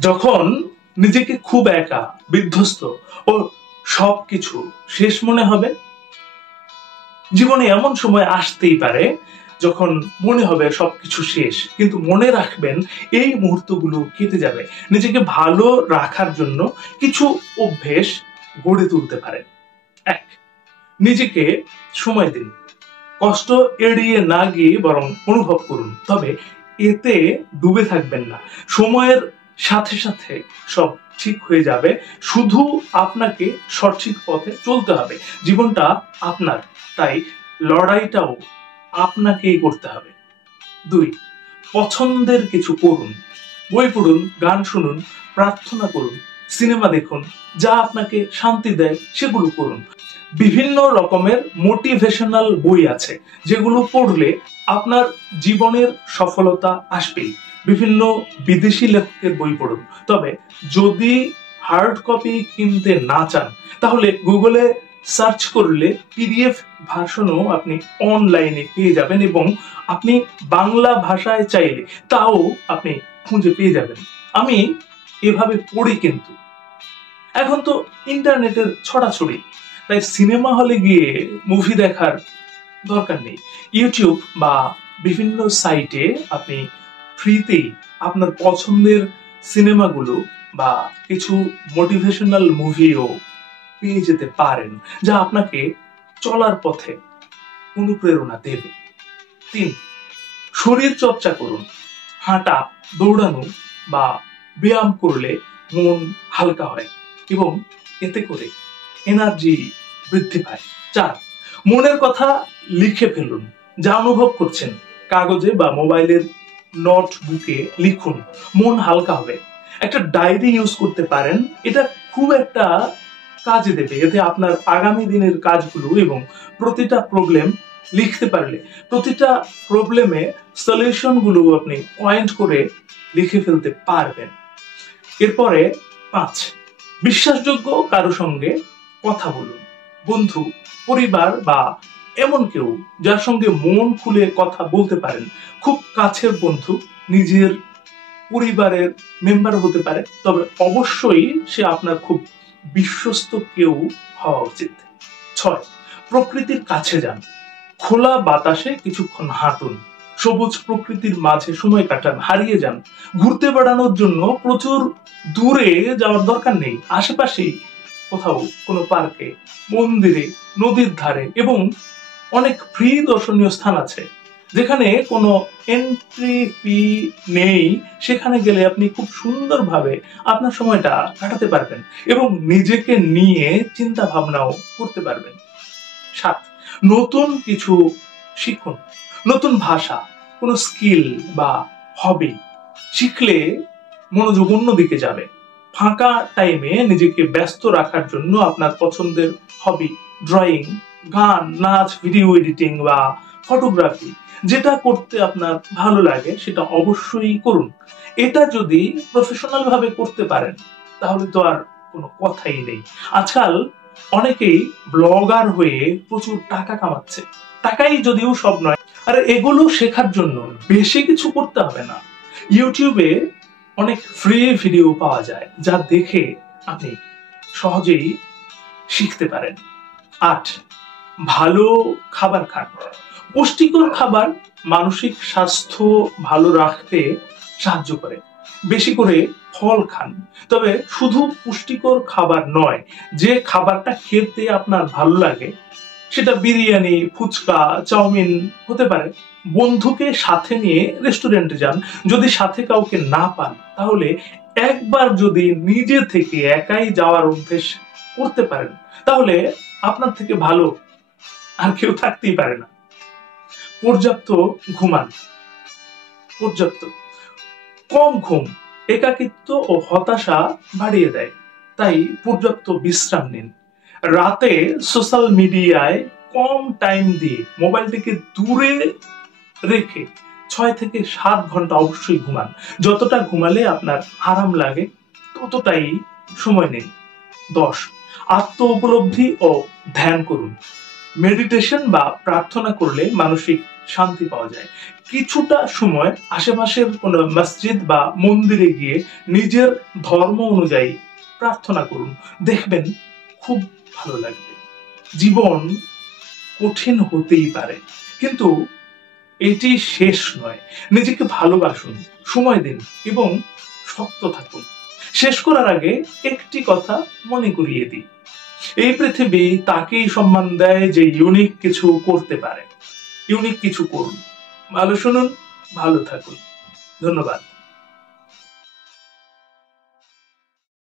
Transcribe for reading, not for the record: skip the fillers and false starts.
যখন নিজেকে খুব একা, বিধ্বস্ত ও সবকিছু শেষ মনে হবে, জীবনে এমন সময় আসতেই পারে যখন মনে হবে সবকিছু শেষ, কিন্তু মনে রাখবেন এই মুহূর্তগুলো কেটে যাবে। নিজেকে ভালো রাখার জন্য কিছু অভ্যেস গড়ে তুলতে পারেন। ১. নিজেকে সময় দিন। কষ্ট এড়িয়ে না গিয়ে বরং অনুভব করুন, তবে এতে ডুবে থাকবেন না। সময়ের সাথে সাথে সব ঠিক হয়ে যাবে, শুধু আপনাকে সঠিক পথে চলতে হবে। জীবনটা আপনার, তাই লড়াইটাও আপনাকেই করতে হবে। ২. পছন্দের কিছু করুন। বই পড়ুন, গান শুনুন, প্রার্থনা করুন, সিনেমা দেখুন, যা আপনাকে শান্তি দেয় সেগুলো করুন। বিভিন্ন রকমের মোটিভেশনাল বই আছে যেগুলো পড়লে আপনার জীবনের সফলতা আসবেই। বিভিন্ন বিদেশি লেখকের বই পড়ুন, তবে যদি হার্ড কপি কিনতে না চান তাহলে গুগলে সার্চ করলে পিডিএফ ভার্সনও আপনি অনলাইনে পেয়ে যাবেন, এবং আপনি বাংলা ভাষায় চাইলে তাও আপনি খুঁজে পেয়ে যাবেন। আমি এভাবে পড়ি, কিন্তু এখন তো ইন্টারনেটের ছড়াছড়ি, তাই সিনেমা হলে গিয়ে মুভি দেখার দরকার নেই। ইউটিউব বা বিভিন্ন সাইটে আপনি ফ্রিতেই আপনার পছন্দের সিনেমাগুলো বা কিছু মোটিভেশনাল মুভিও পেয়ে যেতে পারেন, যা আপনাকে চলার পথে অনুপ্রেরণা দেবে। ৩. শরীর চর্চা করুন। হাঁটা, দৌড়ানো বা ব্যায়াম করলে মন হালকা হয় এবং এতে করে এনার্জি বৃদ্ধি পায়। ৪. মনের কথা লিখে ফেলুন। যা অনুভব করছেন কাগজে বা মোবাইলের নোটবুকে লিখুন, মন হালকা হবে। একটা ডায়েরি ইউজ করতে পারেন, এটা খুব একটা কাজে দেবে। এতে আপনার আগামী দিনের কাজগুলো এবং প্রতিটা প্রবলেম লিখতে পারলে প্রতিটা প্রবলেমে সলিউশন গুলো আপনি পয়েন্ট করে লিখে ফেলতে পারবেন। এরপরে ৫. বিশ্বাসযোগ্য কারো সঙ্গে কথা বলুন। বন্ধু, পরিবার বা এমন কেউ যার সঙ্গে মন খুলে কথা বলতে পারেন। খুব কাছের বন্ধু নিজের পরিবারের মেম্বার হতে পারে, তবে অবশ্যই সে আপনার খুব বিশ্বস্ত কেউ হওয়া উচিত। ৬. প্রকৃতির কাছে যান। খোলা বাতাসে কিছুক্ষণ হাঁটুন, সবুজ প্রকৃতির মাঝে সময় কাটান, হারিয়ে যান। ঘুরতে বেড়ানোর জন্য প্রচুর দূরে যাওয়ার দরকার নেই, আশেপাশেই কোথাও কোনো পার্কে, মন্দিরে, নদীর ধারে এবং অনেক ফ্রি দর্শনীয় স্থান আছে যেখানে কোনো এন্ট্রি ফি নেই। সেখানে গেলে আপনি খুব সুন্দরভাবে আপনার সময়টা কাটাতে পারবেন এবং নিজেকে নিয়ে চিন্তা ভাবনাও করতে পারবেন। ৭. নতুন কিছু শিখুন। নতুন ভাষা, কোনো স্কিল বা হবি শিখলে মনোযোগ অন্যদিকে যাবে। ফাঁকা টাইমে নিজেকে ব্যস্ত রাখার জন্য আপনার পছন্দের হবি, ড্রয়িং, গান, নাচ, ভিডিও এডিটিং বা ফটোগ্রাফি, যেটা করতে আপনার ভালো লাগে সেটা অবশ্যই করুন। এটা যদি প্রফেশনাল ভাবে করতে পারেন তাহলে তো আর কোনো কথাই নেই। আজকাল অনেকেই ব্লগার হয়ে প্রচুর টাকা কামাচ্ছে। টাকাই যদিও সব নয়, আর এগুলো শেখার জন্য বেশি কিছু করতে হবে না। ইউটিউবে অনেক ফ্রি ভিডিও পাওয়া যায় যা দেখে আপনি সহজেই শিখতে পারেন। ৮. ভালো খাবার খান। পুষ্টিকর খাবার মানসিক স্বাস্থ্য ভালো রাখতে সাহায্য করে। বেশি করে ফল খান, তবে শুধু পুষ্টিকর খাবার নয়, যে খাবারটা খেতে আপনার ভালো লাগে সেটা বিরিয়ানি, ফুচকা, চাউমিন হতে পারে। বন্ধুকে সাথে নিয়ে রেস্টুরেন্টে যান। যদি সাথে কাউকে না পান তাহলে একবার যদি নিজে থেকে একাই যাওয়ার অভ্যেস করতে পারেন তাহলে আপনার থেকে ভালো আর কেউ থাকতেই পারে না। পর্যাপ্ত ঘুমান। পর্যাপ্ত কম ঘুম একাকিত্ব ও হতাশা বাড়িয়ে দেয়, তাই পর্যাপ্ত বিশ্রাম নিন। রাতে সোশ্যাল মিডিয়ায় কম টাইম দিয়ে মোবাইলটিকে দূরে রেখে ৬ থেকে ৭ ঘন্টা অবশ্যই ঘুমান। যতটা ঘুমালে আপনার আরাম লাগে ততটাই সময় নিন। ১০. আত্ম উপলব্ধি ও ধ্যান করুন। মেডিটেশন বা প্রার্থনা করলে মানসিক শান্তি পাওয়া যায়। কিছুটা সময় আশেপাশের কোনো মসজিদ বা মন্দিরে গিয়ে নিজের ধর্ম অনুযায়ী প্রার্থনা করুন, দেখবেন খুব ভালো লাগবে। জীবন কঠিন হতেই পারে, কিন্তু এটি শেষ নয়। নিজেকে ভালোবাসুন, সময় দিন এবং শক্ত থাকুন। শেষ করার আগে একটি কথা মনে করিয়ে দিই, এই পৃথিবী তাকেই সম্মান দেয় যে ইউনিক কিছু করতে পারে। ইউনিক কিছু করুন, ভালো শুনুন, ভালো থাকুন। ধন্যবাদ।